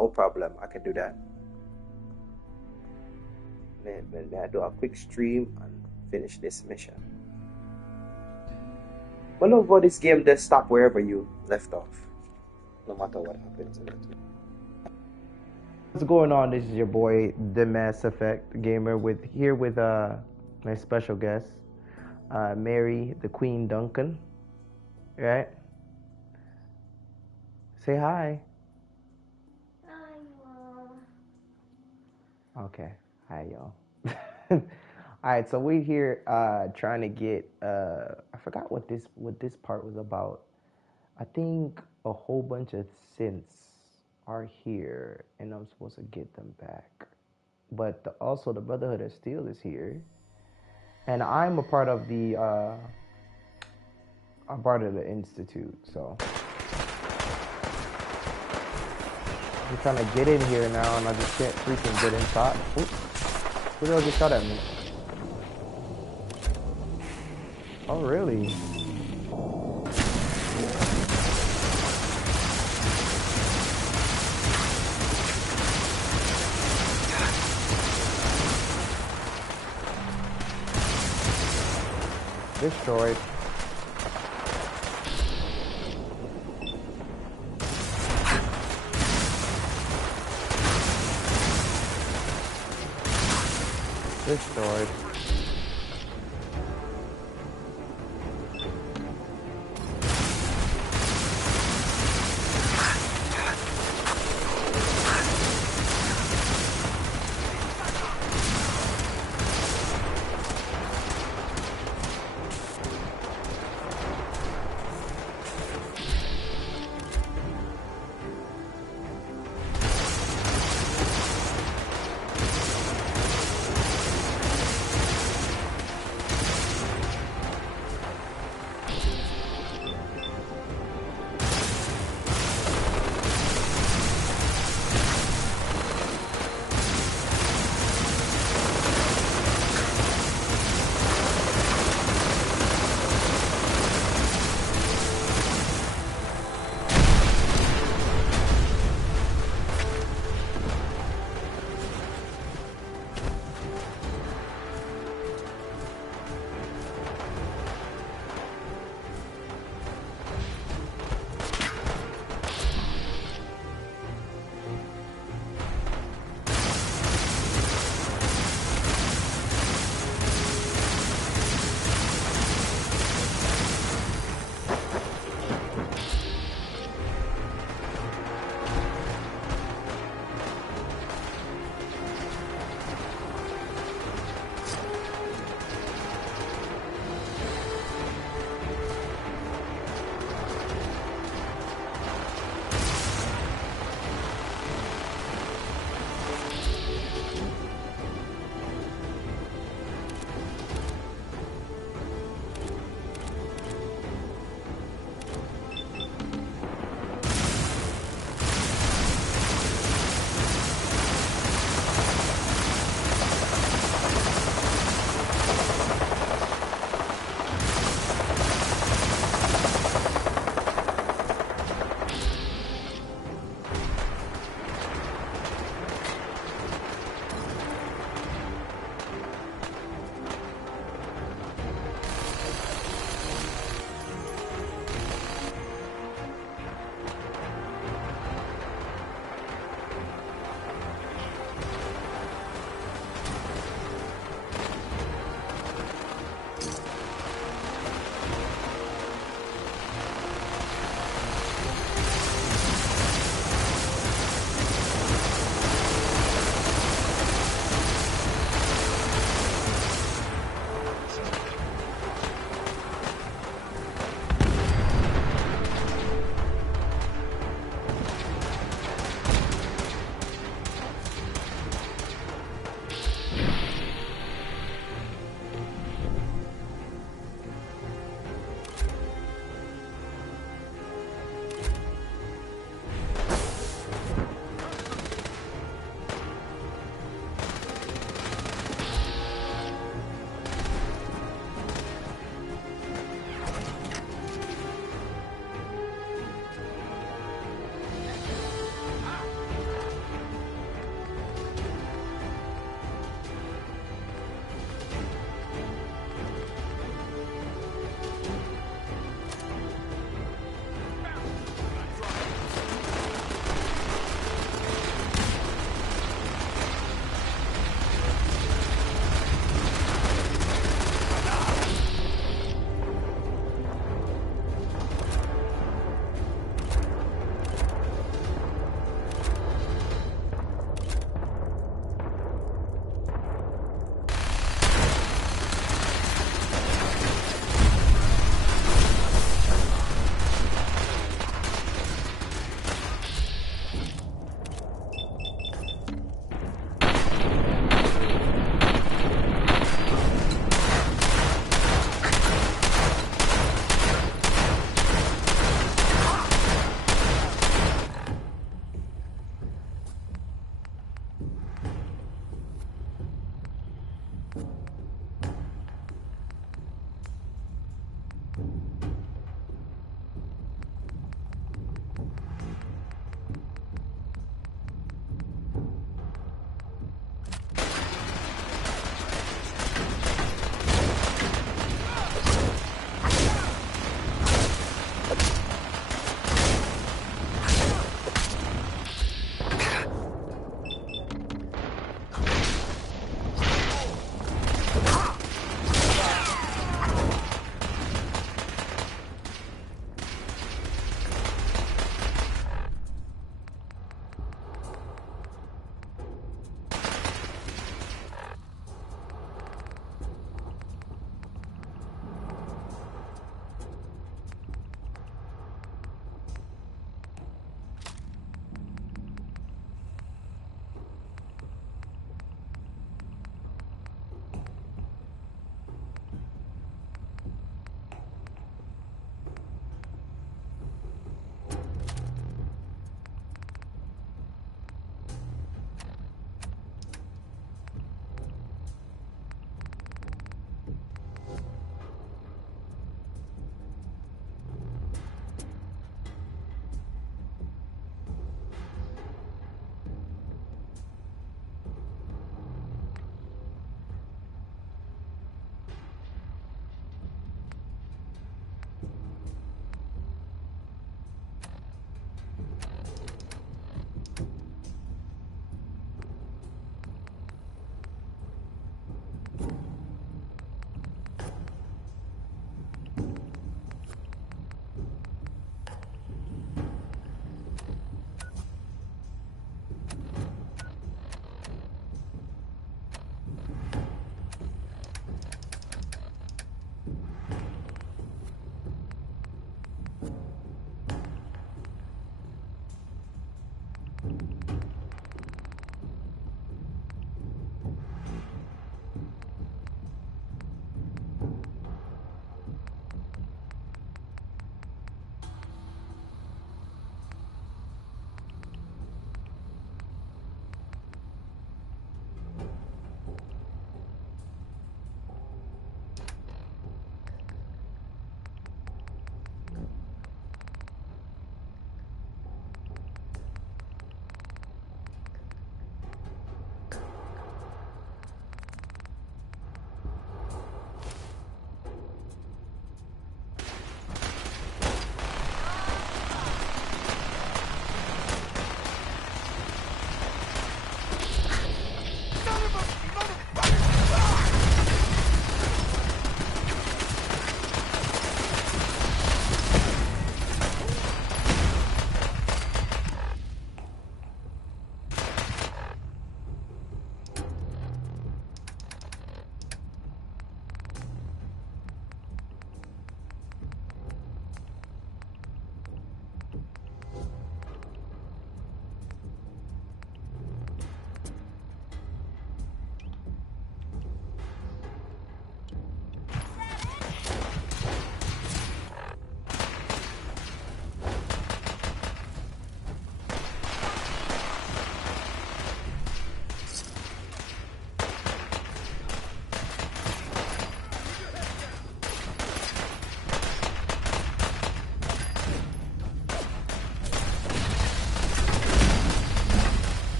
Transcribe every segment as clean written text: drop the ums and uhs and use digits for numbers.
no problem. I can do that. May I do a quick stream and finish this mission? I love how this game just stop wherever you left off, no matter what happens in it. What's going on? This is your boy, the Mass Effect Gamer, with my special guest, Mary, the Queen Duncan. Right? Say hi. Hi, Mom. Okay. Hi, y'all. All right, so we're here trying to get. I forgot what this part was about. I think a whole bunch of synths are here, and I'm supposed to get them back. But also the Brotherhood of Steel is here, and I'm a part of the Institute. So I'm trying to get in here now, and I just can't freaking get inside. Oops. Who the hell just shot at me? Oh, really? Destroyed. Destroyed.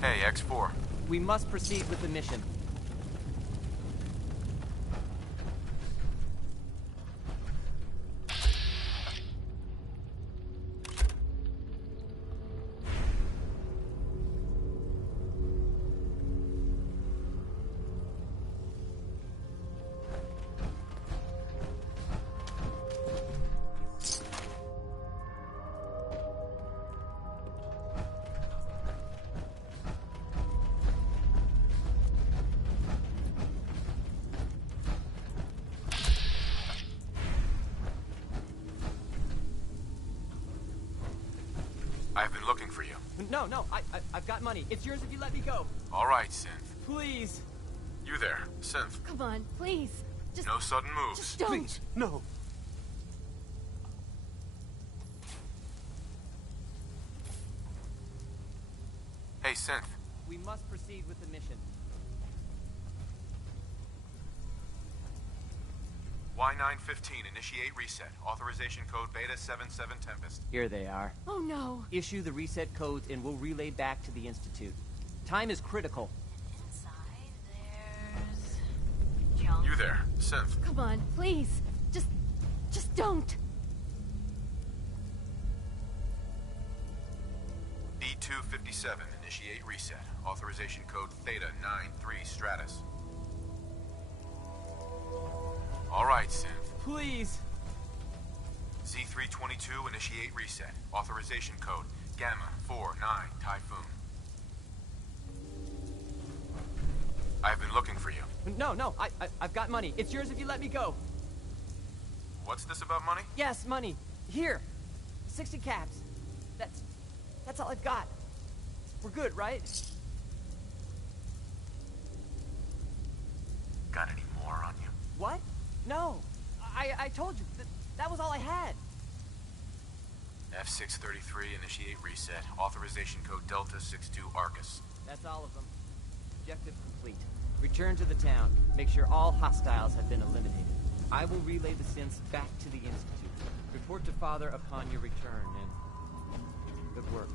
Hey, X4. We must proceed with the mission. I've been looking for you. No, I've got money. It's yours if you let me go. All right, Synth. Please. You there, Synth. Come on, please. Just No sudden moves. Just don't. Please, no. Hey, Synth. We must proceed with the mission. Y915, initiate reset. Authorization code Beta 77 Tempest. Here they are. Oh no. Issue the reset codes and we'll relay back to the Institute. Time is critical. Inside there's junk. You there, Synth. Come on, please. Just don't. D257, initiate reset. Authorization code Theta 93 Stratus. All right, Synth. Please. Z322, initiate reset. Authorization code Gamma 49 Typhoon. I've been looking for you. No, I've got money. It's yours if you let me go. What's this about money? Yes, money. Here. 60 caps. That's all I've got. We're good, right? Got any more on you? What? No. I told you. That was all I had. F633, initiate reset. Authorization code Delta 62 Arcus. That's all of them. Objective complete. Return to the town. Make sure all hostiles have been eliminated. I will relay the synths back to the Institute. Report to Father upon your return, and good work.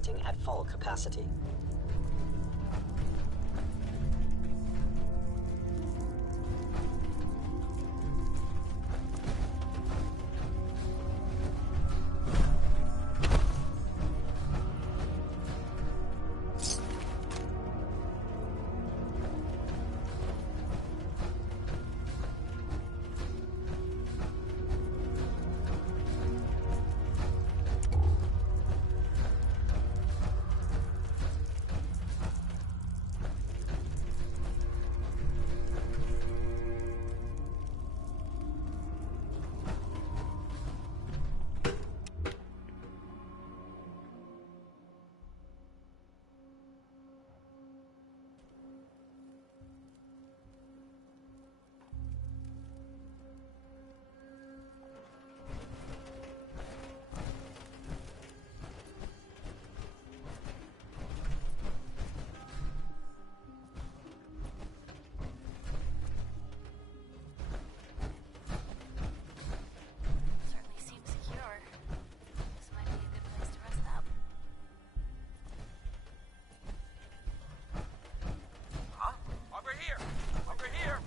operating at full capacity. Certainly seems secure. This might be a good place to rest up. Huh? Over here! Over here!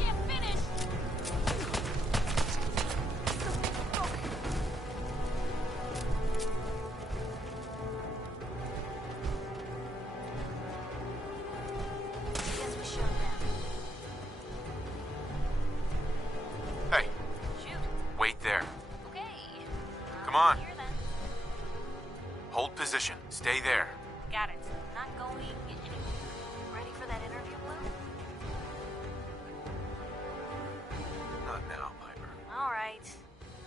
Can't finish! Guess we showed them. Hey, Shoot. wait there. Okay. Come on. Here then. Hold position. Stay there. Got it. Not going anywhere. Ready for that interview, Blue? Not now, Piper. All right.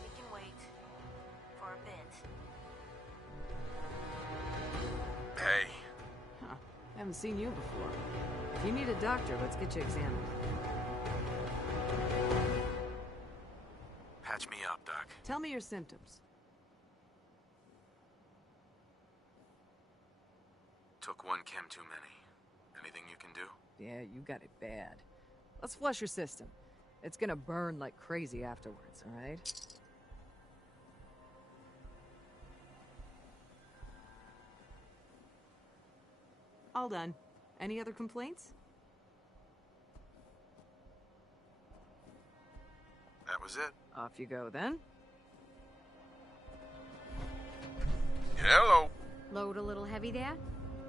We can wait. For a bit. Hey, Huh. Haven't seen you before. If you need a doctor, let's get you examined. patch me up, Doc. Tell me your symptoms. Took one chem too many. Anything you can do? Yeah, you got it bad. Let's flush your system. It's gonna burn like crazy afterwards, alright? All done. Any other complaints? That was it. Off you go then. Hello. Load a little heavy there?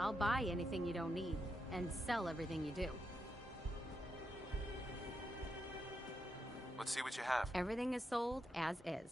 I'll buy anything you don't need and sell everything you do. Let's see what you have. Everything is sold as is.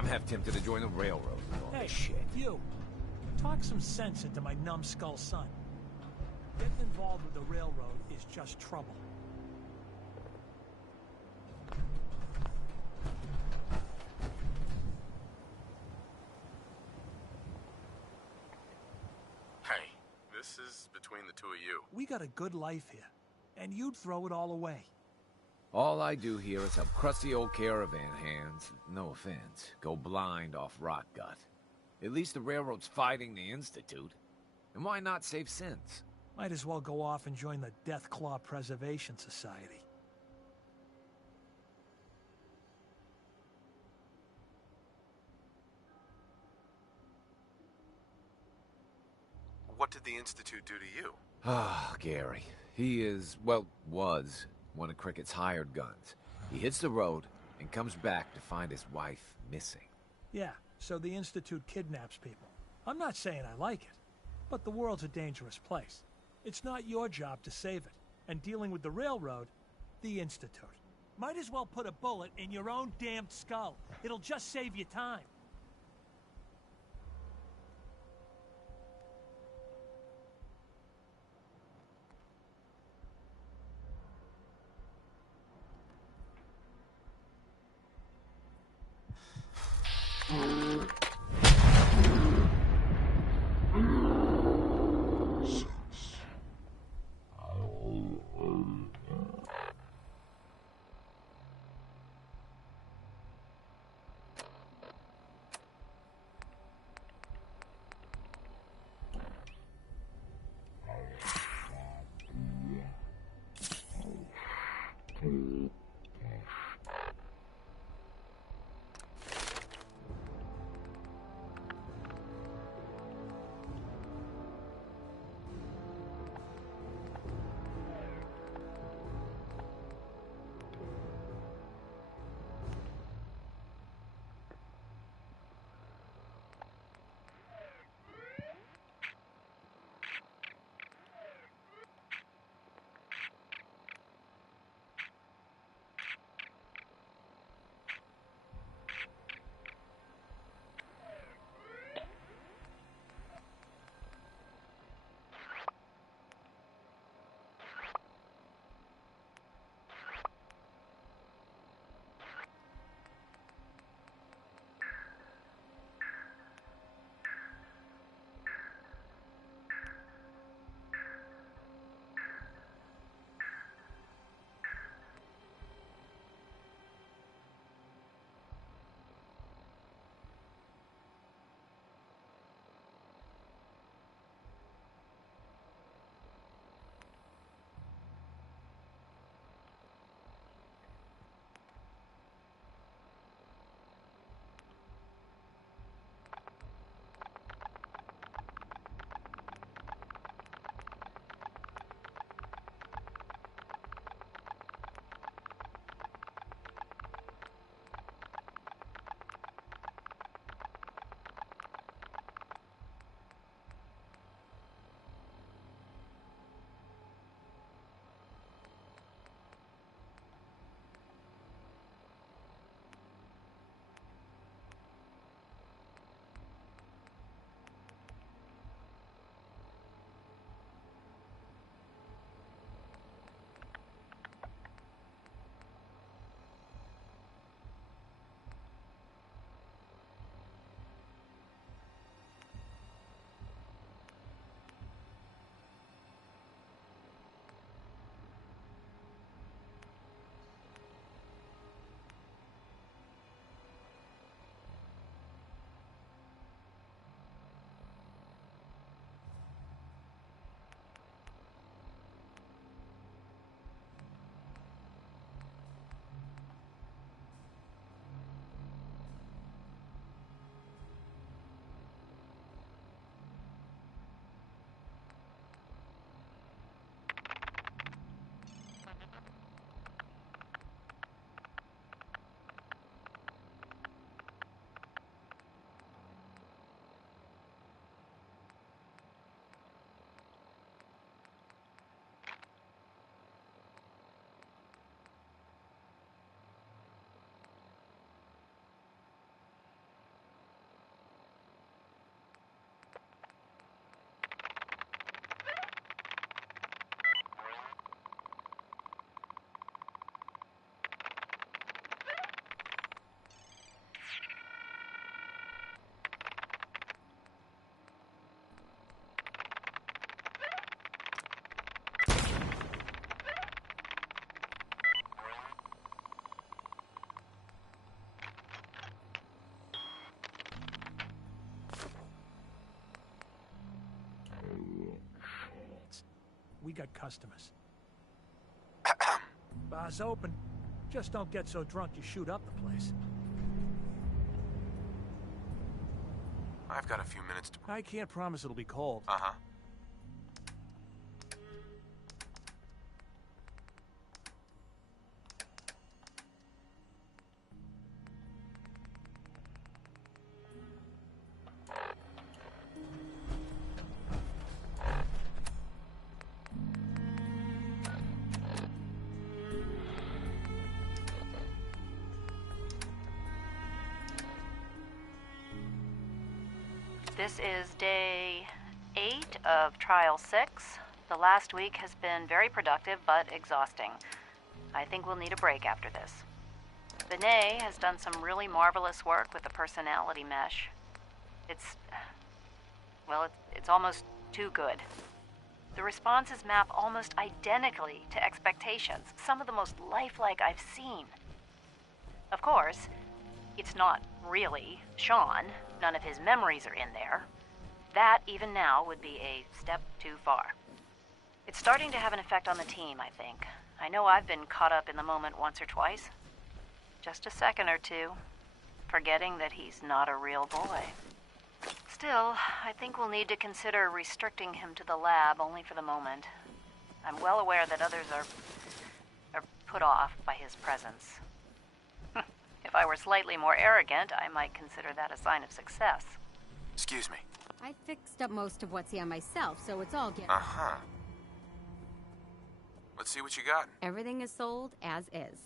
I'm half tempted to join the railroad. Hey, shit, you. Talk some sense into my numbskull son. Getting involved with the railroad is just trouble. Hey, this is between the two of you. We got a good life here, and you'd throw it all away. All I do here is help crusty old caravan hands, no offense, go blind off rot gut. At least the railroad's fighting the Institute. And why not save sins? Might as well go off and join the Deathclaw Preservation Society. What did the Institute do to you? Ah, Gary. He is, well, was one of Crickett's hired guns. He hits the road and comes back to find his wife missing. Yeah, so the Institute kidnaps people. I'm not saying I like it, but the world's a dangerous place. It's not your job to save it. And dealing with the railroad, the Institute. Might as well put a bullet in your own damned skull. It'll just save you time. We got customers. Bar's open. Just don't get so drunk you shoot up the place. I've got a few minutes to... I can't promise it'll be cold. Uh-huh. This is day 8 of Trial 6. The last week has been very productive but exhausting. I think we'll need a break after this. Vinay has done some really marvelous work with the personality mesh. It's almost too good. The responses map almost identically to expectations, some of the most lifelike I've seen. Of course, it's not really Sean. None of his memories are in there. That, even now, would be a step too far. It's starting to have an effect on the team, I think. I know I've been caught up in the moment once or twice. Just a second or two, forgetting that he's not a real boy. Still, I think we'll need to consider restricting him to the lab only for the moment. I'm well aware that others are put off by his presence. If I were slightly more arrogant, I might consider that a sign of success. Excuse me. I fixed up most of what's here myself, so it's all good. Uh-huh. Let's see what you got. Everything is sold as is.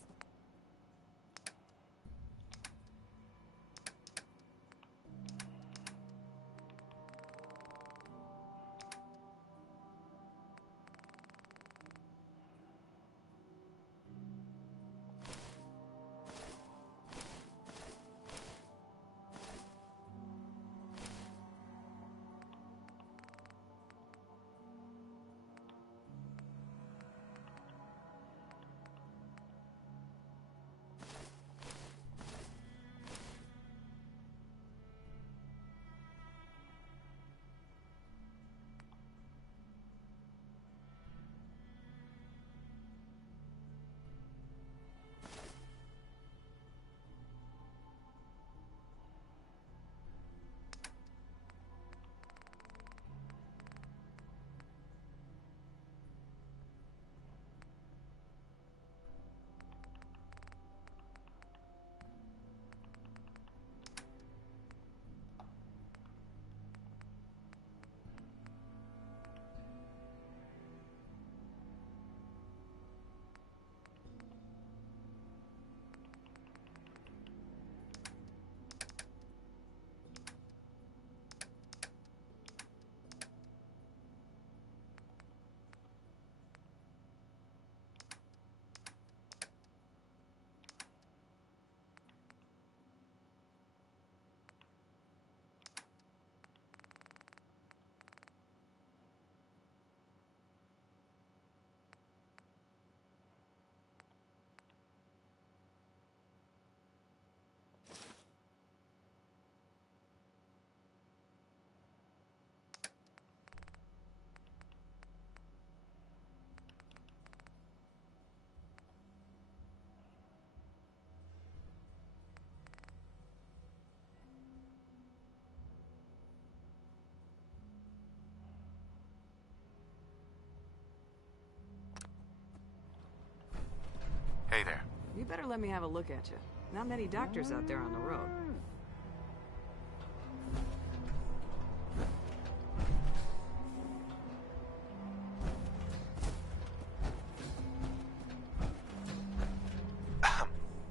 Hey there. You better let me have a look at you. Not many doctors out there on the road.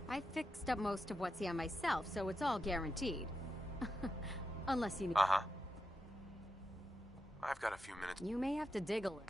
I fixed up most of what's here myself, so it's all guaranteed. Unless you need... Uh-huh. I've got a few minutes. You may have to dig a little.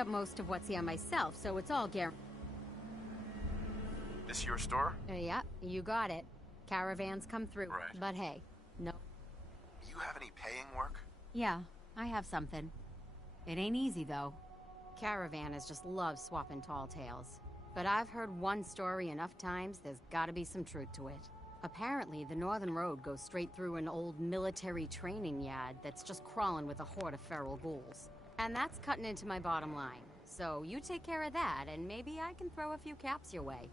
up most of what's here myself, so it's all guaranteed. This your store? Yeah, you got it. Caravans come through. Right. But hey, no. You have any paying work? Yeah, I have something. It ain't easy, though. Caravanners just love swapping tall tales. But I've heard one story enough times, there's gotta be some truth to it. Apparently, the Northern Road goes straight through an old military training yard that's just crawling with a horde of feral ghouls. And that's cutting into my bottom line. So you take care of that, and maybe I can throw a few caps your way.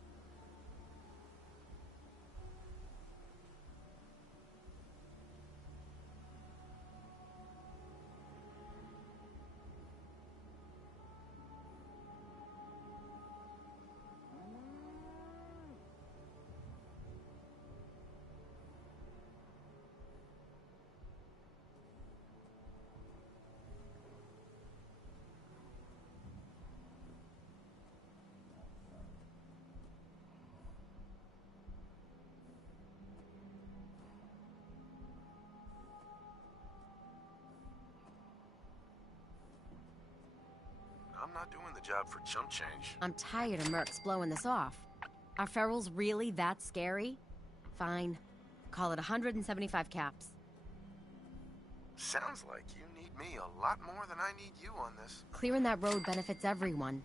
I'm not doing the job for chump change. I'm tired of mercs blowing this off. Are ferals really that scary? Fine. Call it 175 caps. Sounds like you need me a lot more than I need you on this. Clearing that road benefits everyone.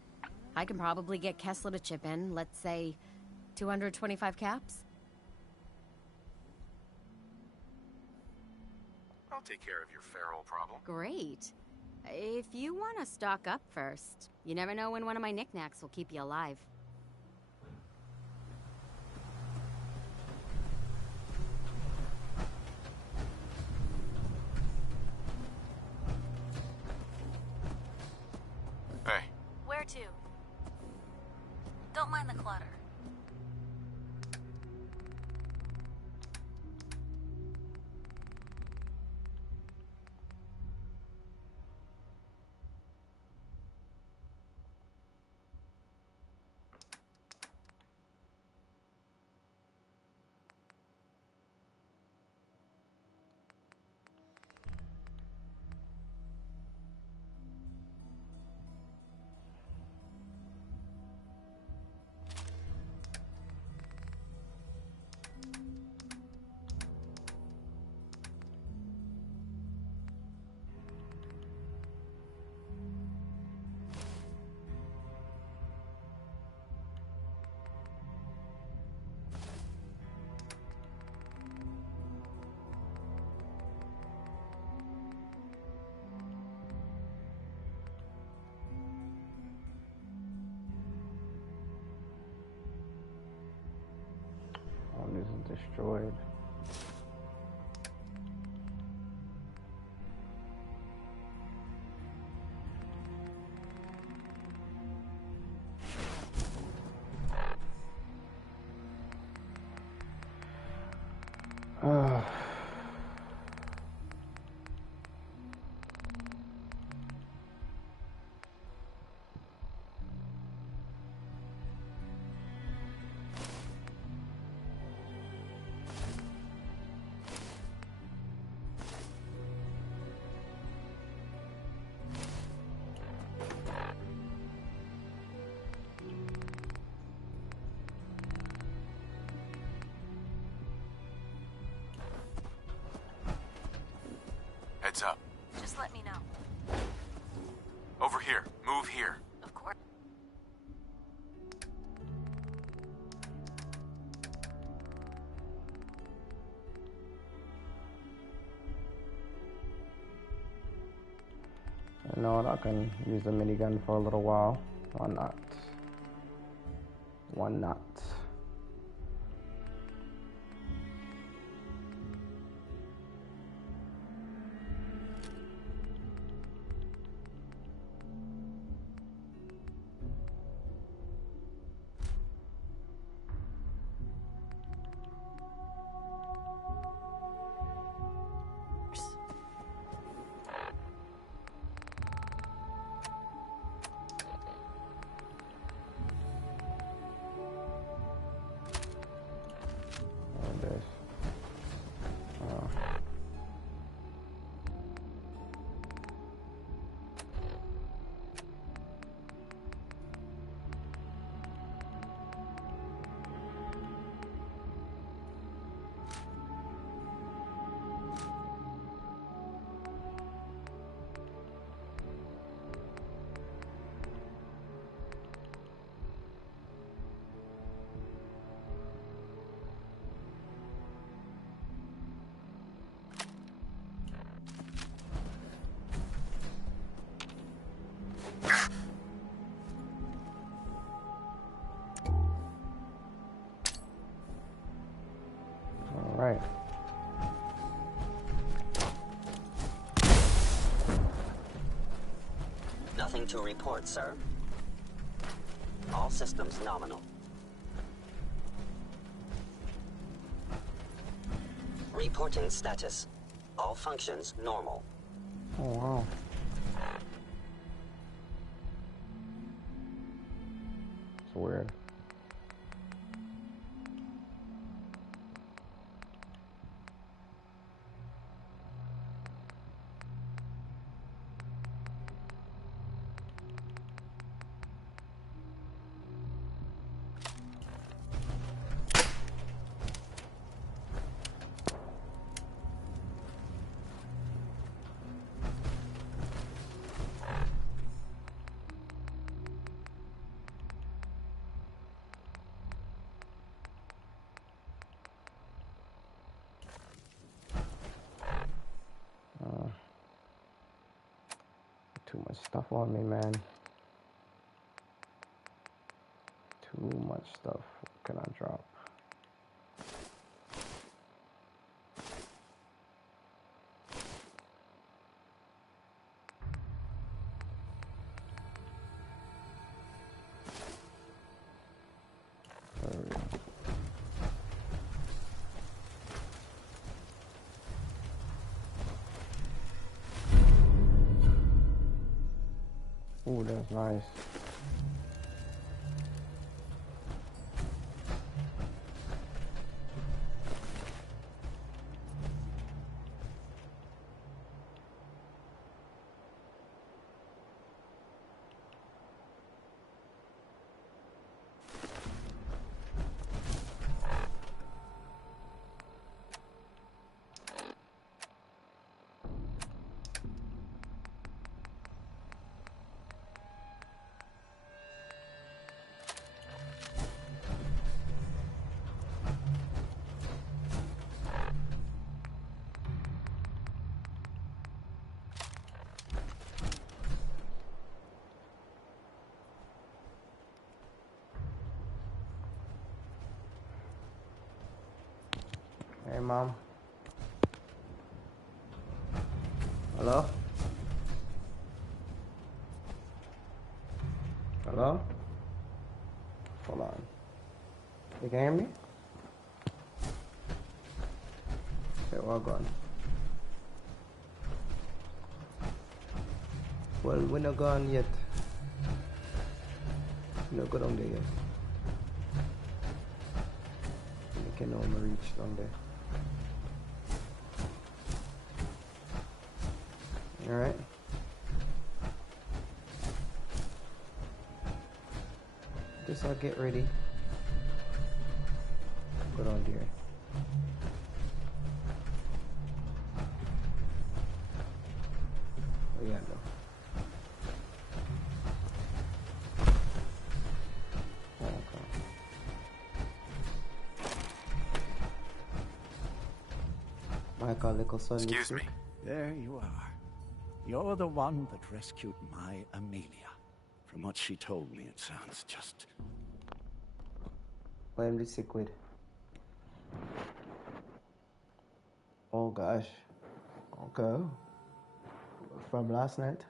I can probably get Kessler to chip in, let's say, 225 caps? I'll take care of your feral problem. Great. If you want to stock up first, you never know when one of my knickknacks will keep you alive. Hey. Where to? Don't mind the clutter. Oh, this is destroyed. Heads up. Just let me know. Over here. Move here. Of course. You know what? I can use the minigun for a little while. Why not? Why not? Nothing to report, sir. All systems nominal. Reporting status. All functions normal. Oh, wow. It's weird. Too much stuff on me, man. Too much stuff. What can I drop? Ooh, that's nice. Hey, Mom. Hello? Hello? Hold on. You can hear me? Okay, well gone. Well, we're not gone yet. We're not go down there yet. We can only reach down there. Alright. Just I'll get ready. Go down there. Oh yeah, no. Oh, okay. Michael, little son. Excuse me. There you are. You're the one that rescued my Amelia. From what she told me, it sounds just... What am I sick with? Oh gosh. Okay. From last night.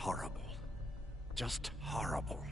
horrible. Just horrible.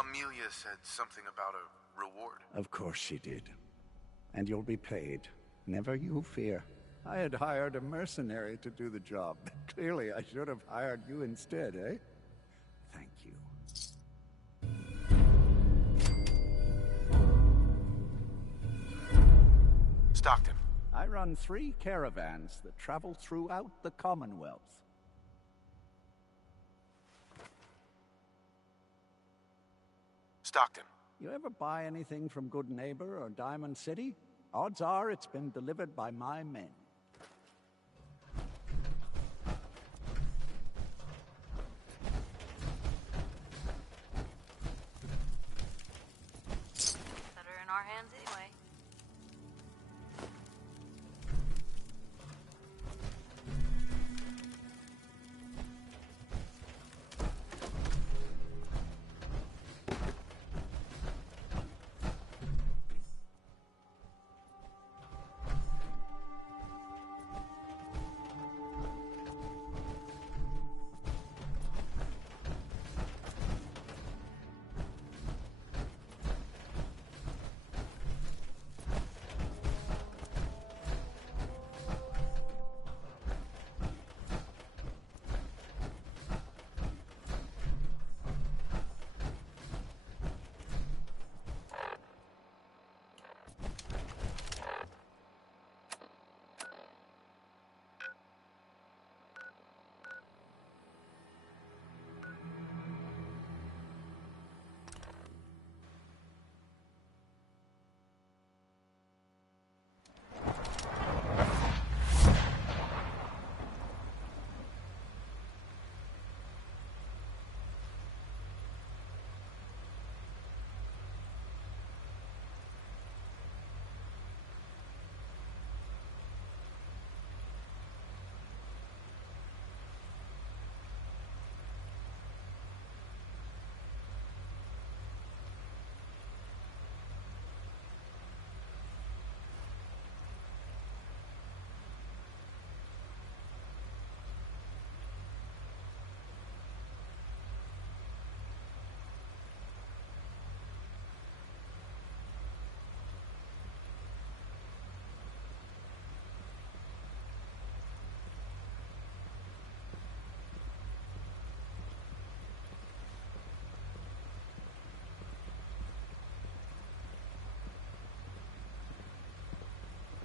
Amelia said something about a reward. Of course she did. And you'll be paid. Never you fear. I had hired a mercenary to do the job. Clearly, I should have hired you instead, eh? Thank you. Stockton. I run 3 caravans that travel throughout the Commonwealth. Stockton. You ever buy anything from Good Neighbor or Diamond City? Odds are it's been delivered by my men. Better in our hands anyway.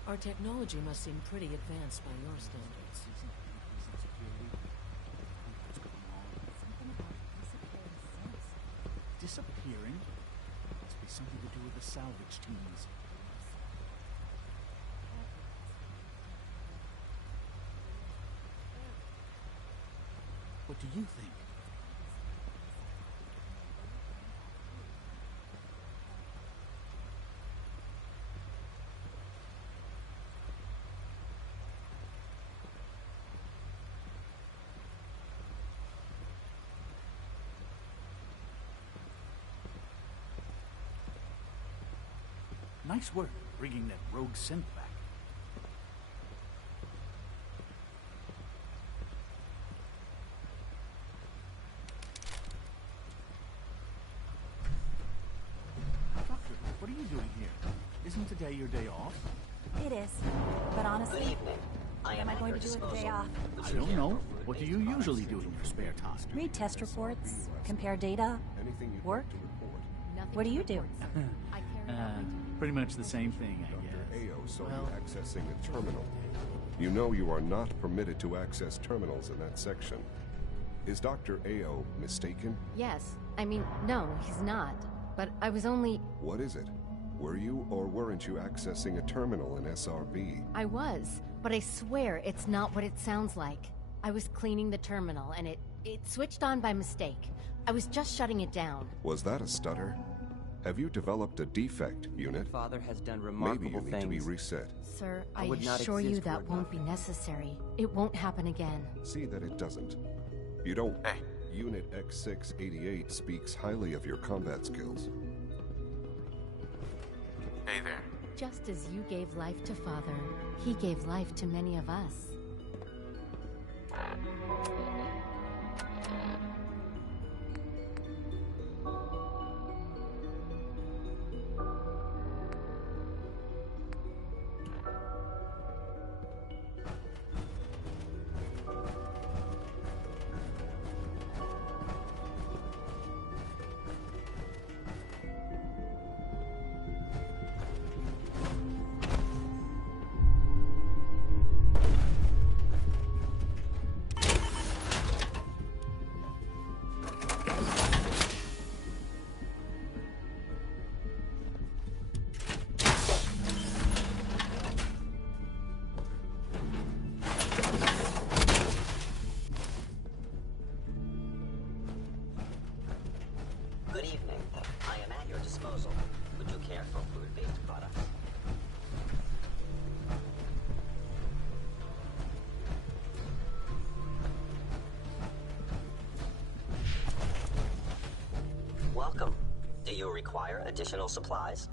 Our technology must seem pretty advanced by your standards. Disappearing? Must be something to do with the salvage teams. What do you think? Nice work bringing that rogue synth back. Doctor, what are you doing here? Isn't today your day off? It is, but honestly, What am I going to do with the day off? I don't know. What do you usually do in your spare time? Read test reports, compare data, work. What do you do? Pretty much the same thing, I guess. AO saw you accessing a terminal. You know you are not permitted to access terminals in that section. Is Dr. AO mistaken? Yes. I mean, no, he's not. But I was only... What is it? Were you or weren't you accessing a terminal in SRB? I was, but I swear it's not what it sounds like. I was cleaning the terminal, and it switched on by mistake. I was just shutting it down. Was that a stutter? Have you developed a defect, Unit? Father has done remarkable Maybe you need to be reset. Sir, I assure you that won't be necessary. It won't happen again. See that it doesn't. You don't... Hey. Unit X688 speaks highly of your combat skills. Hey there. Just as you gave life to Father, he gave life to many of us. Good evening. I am at your disposal. Would you care for food-based products? Welcome. Do you require additional supplies?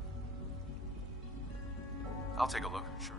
I'll take a look, sure.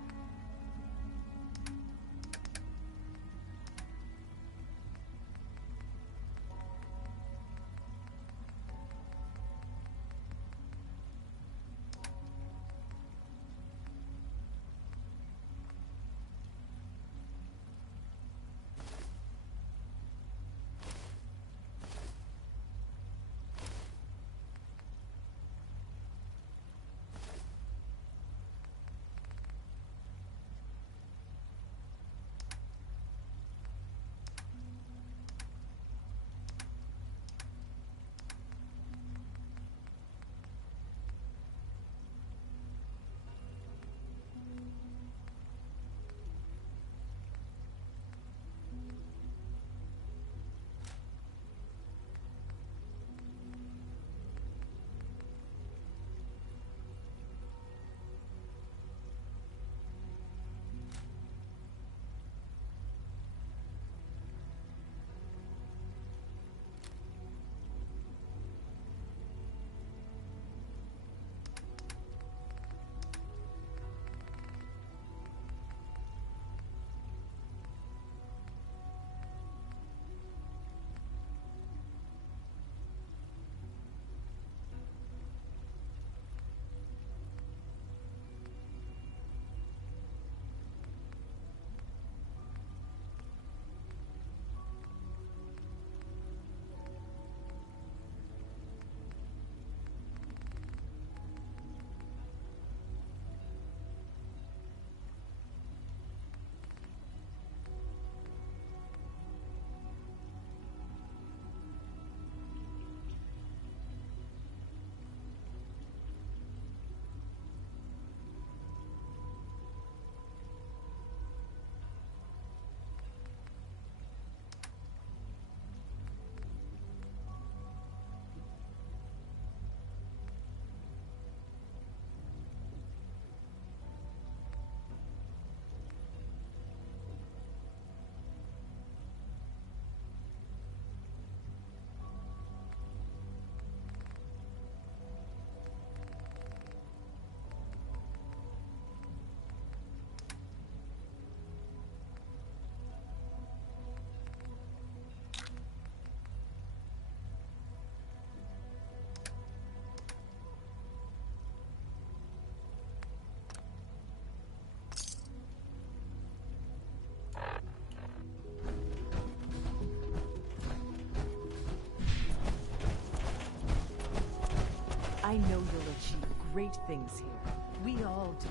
I know you'll achieve great things here. We all do.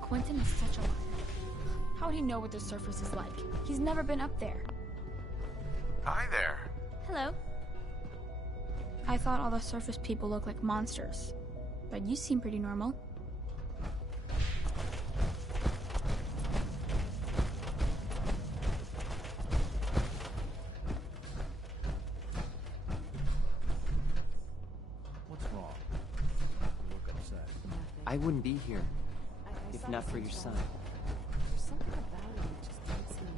Quentin is such a liar. How would he know what the surface is like? He's never been up there. Hi there. Hello. I thought all the surface people look like monsters, but you seem pretty normal. What's wrong? You look upset. I wouldn't be here if not for your son. There's something about it that just makes me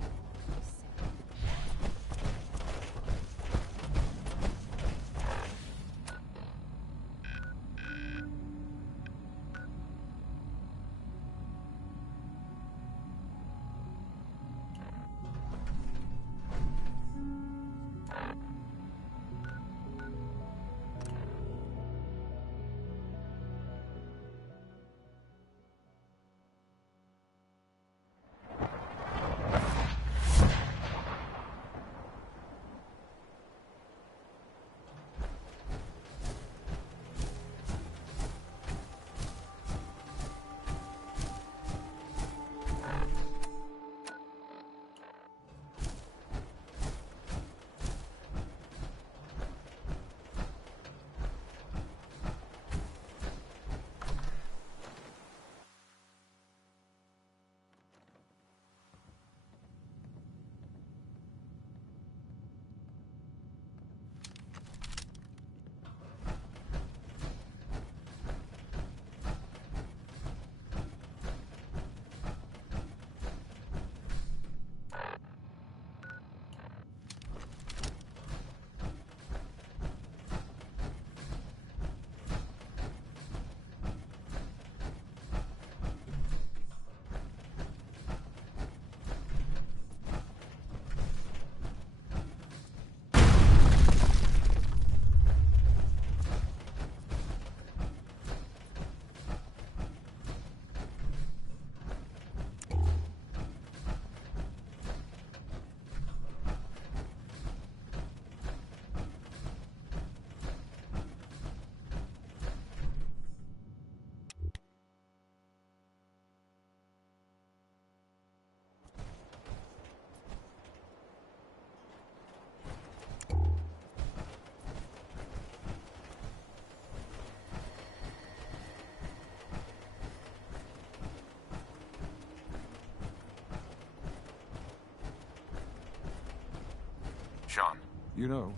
Sean. You know,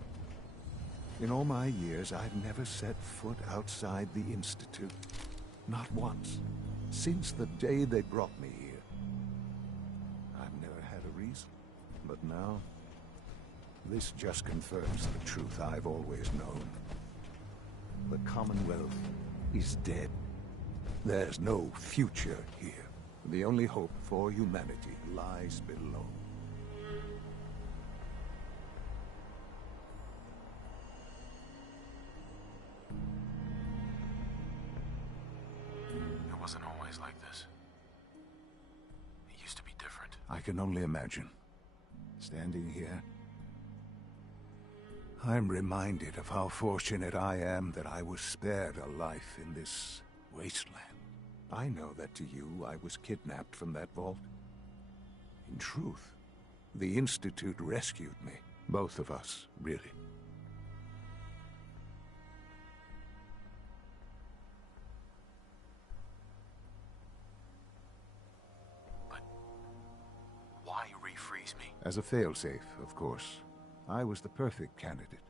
in all my years, I've never set foot outside the Institute. Not once. Since the day they brought me here. I've never had a reason. But now, this just confirms the truth I've always known. The Commonwealth is dead. There's no future here. The only hope for humanity lies below. It wasn't always like this. It used to be different. I can only imagine. Standing here, I'm reminded of how fortunate I am that I was spared a life in this wasteland. I know that to you, I was kidnapped from that vault. In truth, the Institute rescued me. Both of us, really. Why refreeze me? As a failsafe, of course. I was the perfect candidate.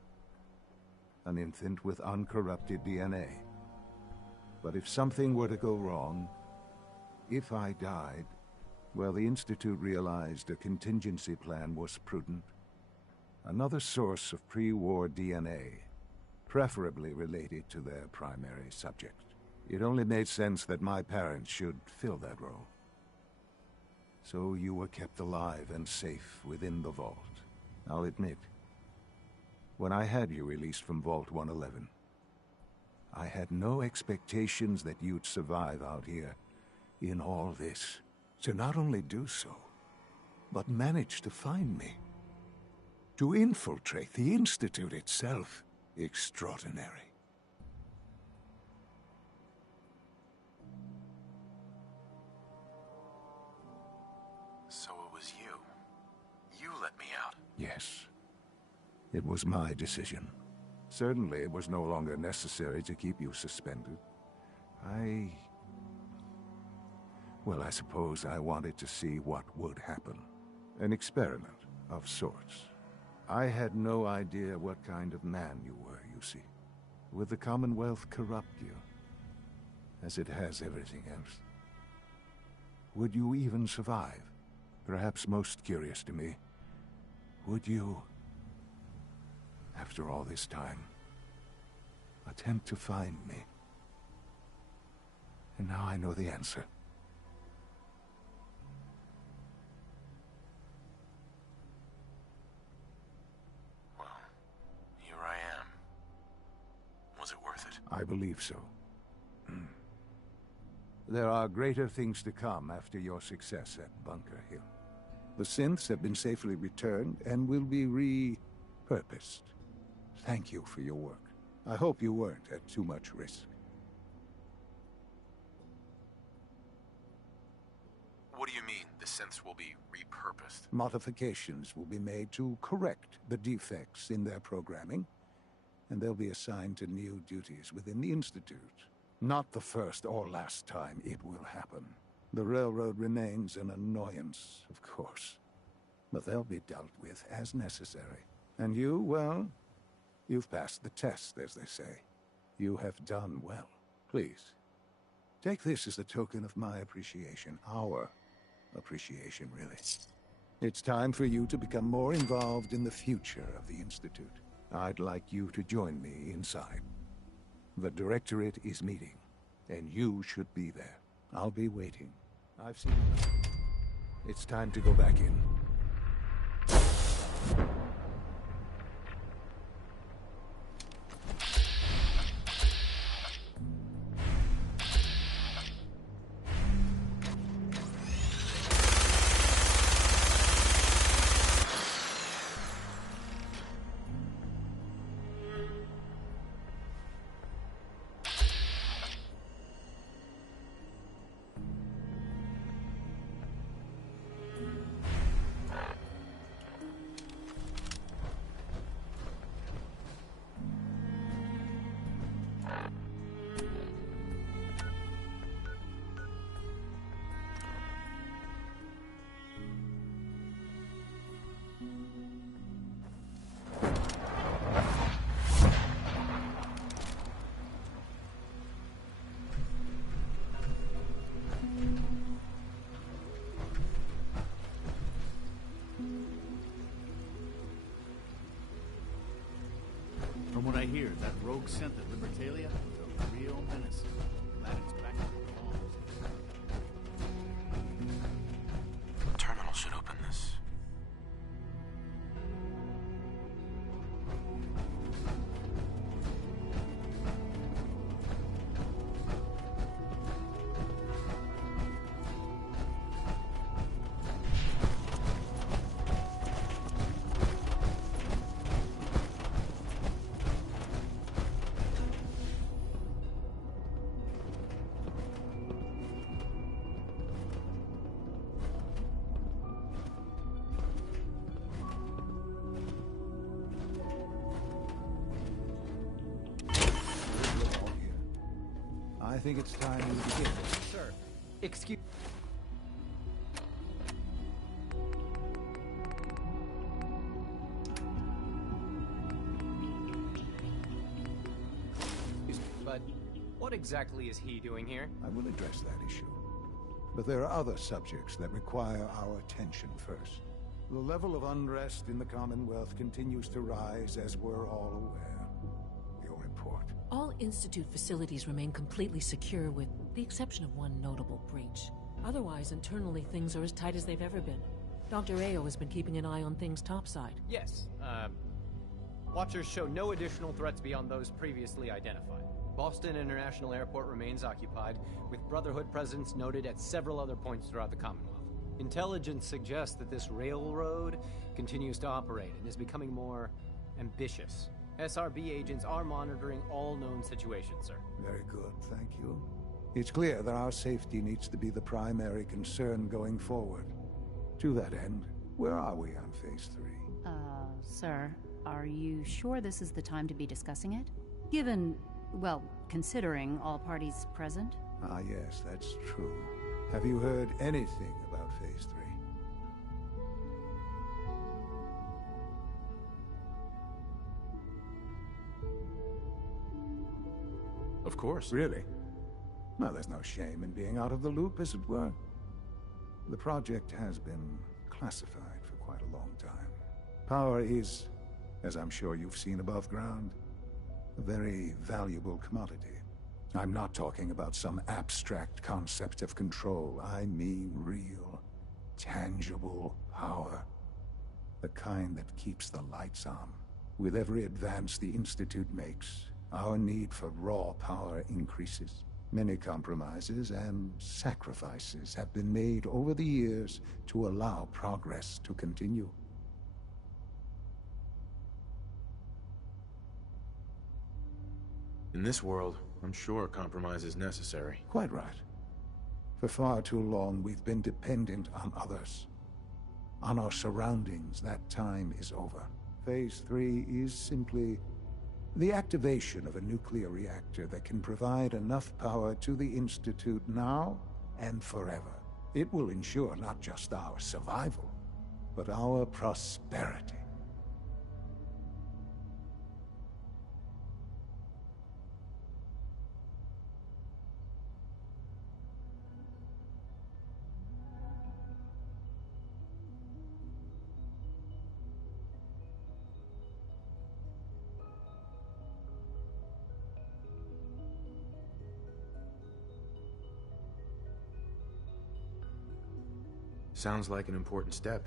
An infant with uncorrupted DNA. But if something were to go wrong, if I died, well, the Institute realized a contingency plan was prudent. Another source of pre-war DNA, preferably related to their primary subject. It only made sense that my parents should fill that role. So you were kept alive and safe within the vault. I'll admit, when I had you released from Vault 111, I had no expectations that you'd survive out here in all this. To not only do so, but manage to find me. To infiltrate the Institute itself. Extraordinary. So it was you. You let me out. Yes. It was my decision. Certainly it was no longer necessary to keep you suspended. Well, I suppose I wanted to see what would happen. An experiment of sorts. I had no idea what kind of man you were, you see. Would the Commonwealth corrupt you, as it has everything else? Would you even survive? Perhaps most curious to me, would you, after all this time, attempt to find me? And now I know the answer. I believe so. There are greater things to come after your success at Bunker Hill. The synths have been safely returned and will be repurposed. Thank you for your work. I hope you weren't at too much risk. What do you mean, the synths will be repurposed? Modifications will be made to correct the defects in their programming, and they'll be assigned to new duties within the Institute. Not the first or last time it will happen. The Railroad remains an annoyance, of course, but they'll be dealt with as necessary. And you, well, you've passed the test, as they say. You have done well. Please, take this as a token of my appreciation. Our appreciation, really. It's time for you to become more involved in the future of the Institute. I'd like you to join me inside. The Directorate is meeting, and you should be there. I'll be waiting. I've seen enough. It's time to go back in. From what I hear, that rogue synth at Libertalia was a real menace. Glad it's back to the bombs. The terminal should open this. I think it's time we begin. Sir, excuse... But what exactly is he doing here? I will address that issue. But there are other subjects that require our attention first. The level of unrest in the Commonwealth continues to rise, as we're all aware. Your report. All Institute facilities remain completely secure with the exception of one notable breach. Otherwise, internally, things are as tight as they've ever been. Dr. Ao has been keeping an eye on things topside. Yes, Watchers show no additional threats beyond those previously identified. Boston International Airport remains occupied, with Brotherhood presence noted at several other points throughout the Commonwealth. Intelligence suggests that this railroad continues to operate and is becoming more ambitious. SRB agents are monitoring all known situations, sir. Very good, thank you. It's clear that our safety needs to be the primary concern going forward. To that end, where are we on Phase 3? Sir, are you sure this is the time to be discussing it? Given, well, considering all parties present? Ah, yes, that's true. Have you heard anything about Phase 3? Of course. Really? Well, there's no shame in being out of the loop, as it were. The project has been classified for quite a long time. Power is, as I'm sure you've seen above ground, a very valuable commodity. I'm not talking about some abstract concept of control. I mean real, tangible power. The kind that keeps the lights on. With every advance the Institute makes, our need for raw power increases. Many compromises and sacrifices have been made over the years to allow progress to continue. In this world, I'm sure compromise is necessary. Quite right. For far too long, we've been dependent on others. On our surroundings. That time is over. Phase 3 is simply the activation of a nuclear reactor that can provide enough power to the Institute now and forever. It will ensure not just our survival, but our prosperity. Sounds like an important step.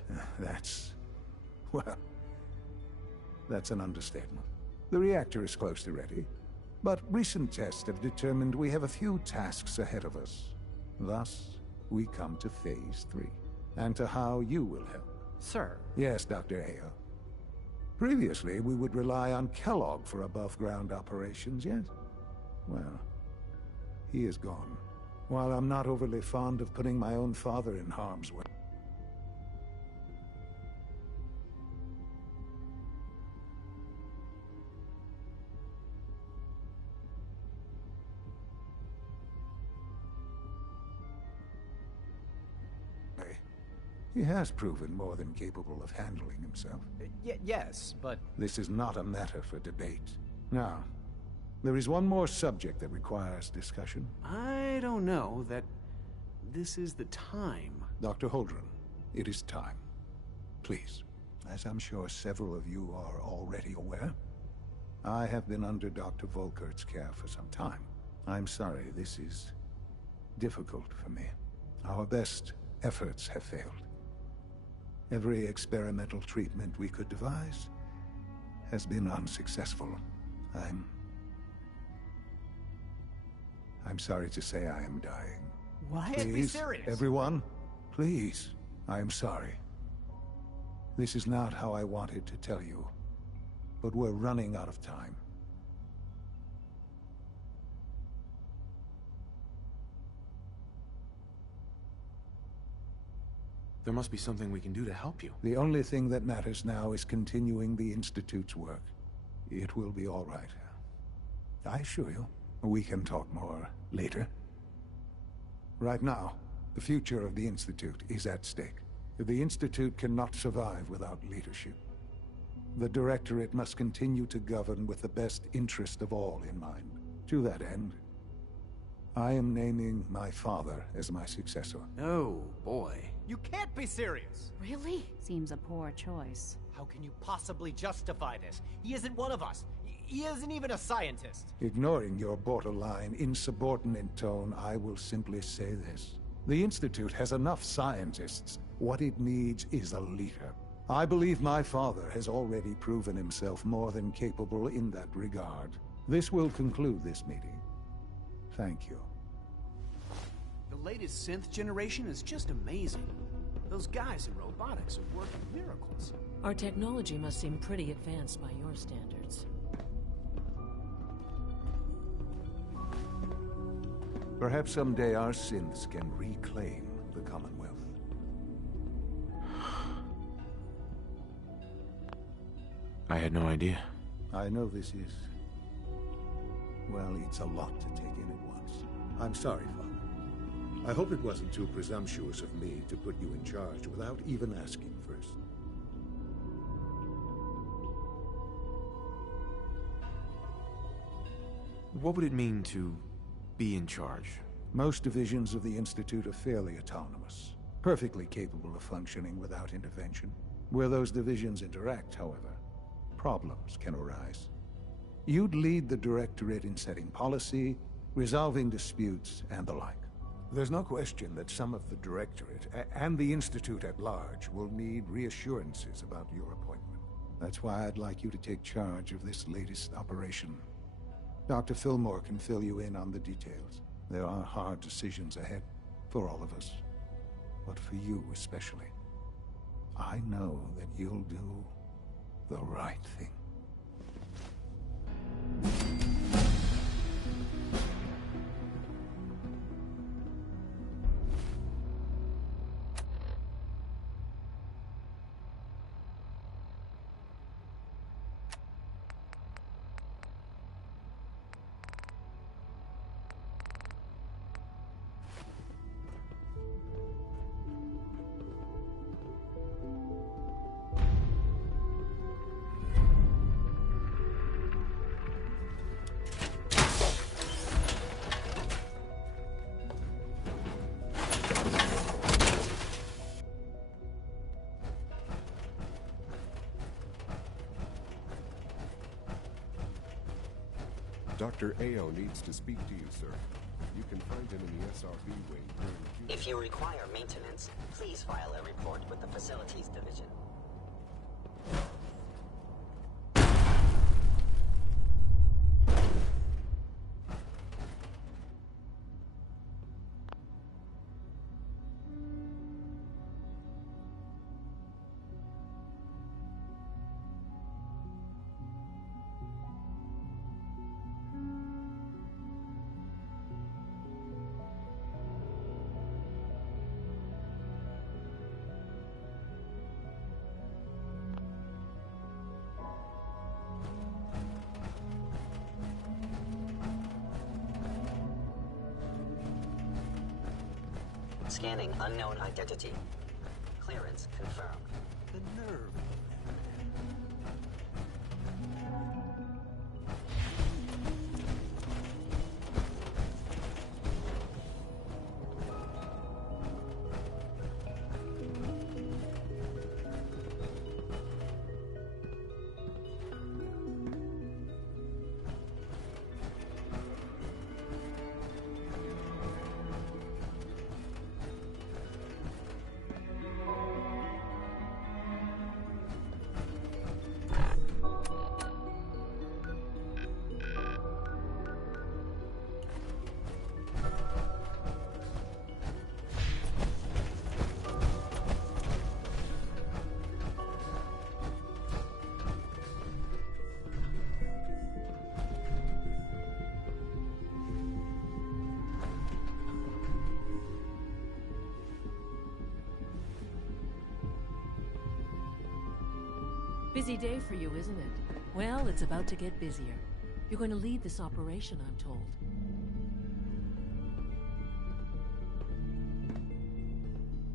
Well, that's an understatement. The reactor is close to ready, but recent tests have determined we have a few tasks ahead of us. Thus, we come to Phase 3, and to how you will help. Sir? Yes, Dr. Ayo. Previously, we would rely on Kellogg for above-ground operations, yet, well, he is gone. While I'm not overly fond of putting my own father in harm's way, he has proven more than capable of handling himself. Yes, but... This is not a matter for debate. Now, there is one more subject that requires discussion. I don't know that this is the time. Dr. Holdren, it is time. Please, as I'm sure several of you are already aware, I have been under Dr. Volkert's care for some time. I'm sorry, this is difficult for me. Our best efforts have failed. Every experimental treatment we could devise has been unsuccessful. I'm sorry to say I am dying. What? Please, Be serious. everyone, please. I am sorry. This is not how I wanted to tell you, but we're running out of time. There must be something we can do to help you. The only thing that matters now is continuing the Institute's work. It will be all right. I assure you, we can talk more later. Right now, the future of the Institute is at stake. The Institute cannot survive without leadership. The Directorate must continue to govern with the best interest of all in mind. To that end, I am naming my father as my successor. Oh, boy. You can't be serious! Really? Seems a poor choice. How can you possibly justify this? He isn't one of us. He isn't even a scientist. Ignoring your borderline, insubordinate tone, I will simply say this. The Institute has enough scientists. What it needs is a leader. I believe my father has already proven himself more than capable in that regard. This will conclude this meeting. Thank you. The latest synth generation is just amazing. Those guys in robotics are working miracles. Our technology must seem pretty advanced by your standards. Perhaps someday our synths can reclaim the Commonwealth. I had no idea. I know this is... well, it's a lot to take in at once. I'm sorry, Father. I hope it wasn't too presumptuous of me to put you in charge without even asking first. What would it mean to be in charge? Most divisions of the Institute are fairly autonomous, perfectly capable of functioning without intervention. Where those divisions interact, however, problems can arise. You'd lead the Directorate in setting policy, resolving disputes, and the like. There's no question that some of the Directorate and the Institute at large will need reassurances about your appointment. That's why I'd like you to take charge of this latest operation. Dr. Fillmore can fill you in on the details. There are hard decisions ahead for all of us, but for you especially. I know that you'll do the right thing. Dr. Ao needs to speak to you, sir. You can find him in the SRB wing during the... If you require maintenance, please file a report with the Facilities Division. Scanning unknown identity. Clearance confirmed. The nerve. Busy day for you, isn't it? Well, it's about to get busier. You're going to lead this operation, I'm told.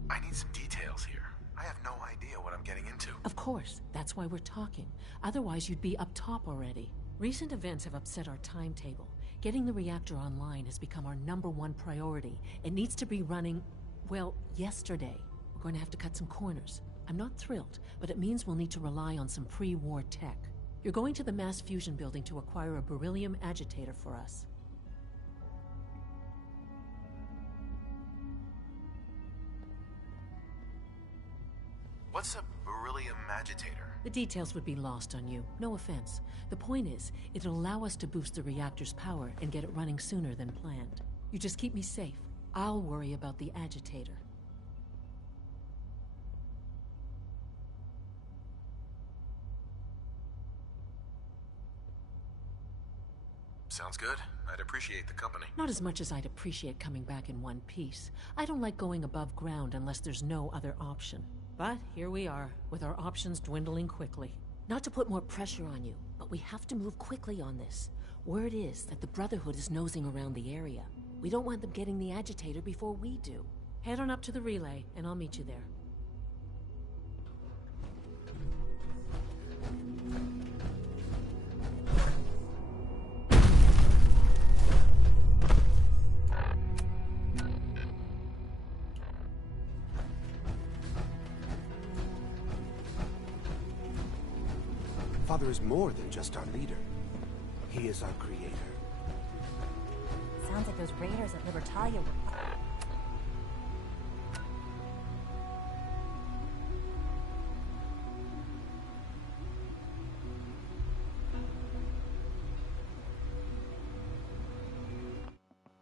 I need some details here. I have no idea what I'm getting into. Of course, that's why we're talking. Otherwise, you'd be up top already. Recent events have upset our timetable. Getting the reactor online has become our #1 priority. It needs to be running, well, yesterday. We're going to have to cut some corners. I'm not thrilled, but it means we'll need to rely on some pre-war tech. You're going to the Mass Fusion building to acquire a beryllium agitator for us. What's a beryllium agitator? The details would be lost on you. No offense. The point is, it'll allow us to boost the reactor's power and get it running sooner than planned. You just keep me safe. I'll worry about the agitator. Sounds good. I'd appreciate the company. Not as much as I'd appreciate coming back in one piece. I don't like going above ground unless there's no other option. But here we are, with our options dwindling quickly. Not to put more pressure on you, but we have to move quickly on this. Word is that the Brotherhood is nosing around the area. We don't want them getting the agitator before we do. Head on up to the relay, and I'll meet you there. Father is more than just our leader. He is our creator. Sounds like those raiders at Libertalia were